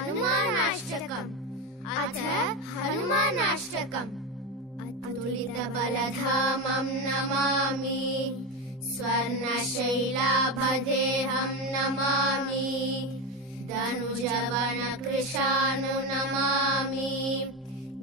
हनुमानाष्टकम्। अथ हनुमानाष्टकम्। अतुलितबलधामं नमामि, स्वर्णशैलाभदेहं नमामि, धनुजवनकृशानु नमामि,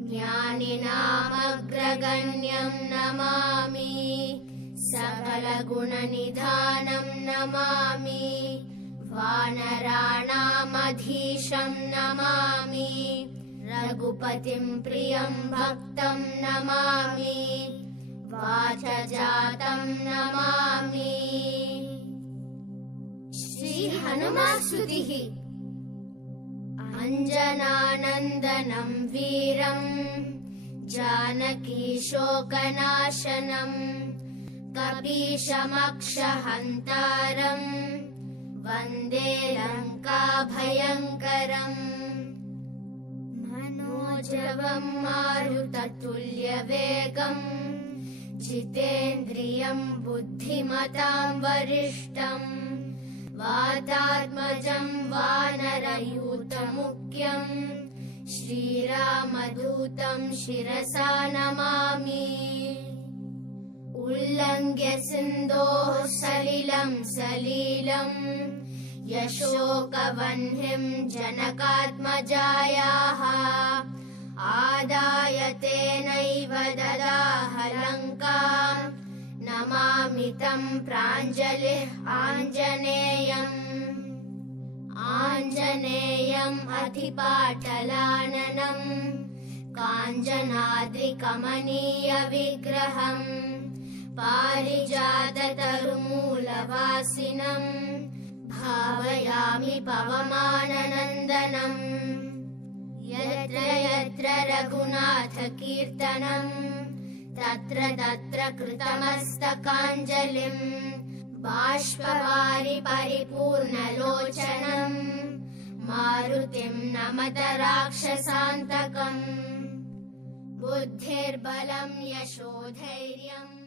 ज्ञानिनामग्रगण्यं नमामि, सकलगुणनिधानं नमामि, वानराणामधीशं नमामि, रघुपतिं प्रियं भक्तं नमामि, वाचजातं नमामि। श्री हनुमास्तुतिः। अंजनानन्दनं वीरं जानकी शोकनाशनं, कपीशमक्षहन्तारं वन्दे लङ्काभयङ्करम्। मनोजवं मारुततुल्यवेगं, जितेन्द्रियं बुद्धिमतां वरिष्ठम्, वातात्मजं वानरयूथमुख्यं, श्रीरामदूतं शिरसा नमामि। उल्लङ्घ्य सिन्धोः सलिलं सलीलं, यशोकवह्निं जनकात्मजायाः, आदाय तेनैव ददाह लङ्काम्, नमामि तं प्राञ्जलिः आञ्जनेयम्। आञ्जनेयम् अतिपाटलाननं, काञ्चनाद्रिकमनीयविग्रहम्, पारिजाततरुमूलवासिनं, भावयामि पवमाननन्दनम्। यत्र यत्र रघुनाथकीर्तनं, तत्र तत्र कृतमस्तकाञ्जलिं, बाष्पवारि परिपूर्णलोचनं, मारुतिं नमत राक्षसान्तकम्। बुद्धिर्बलं यशोधैर्यम्।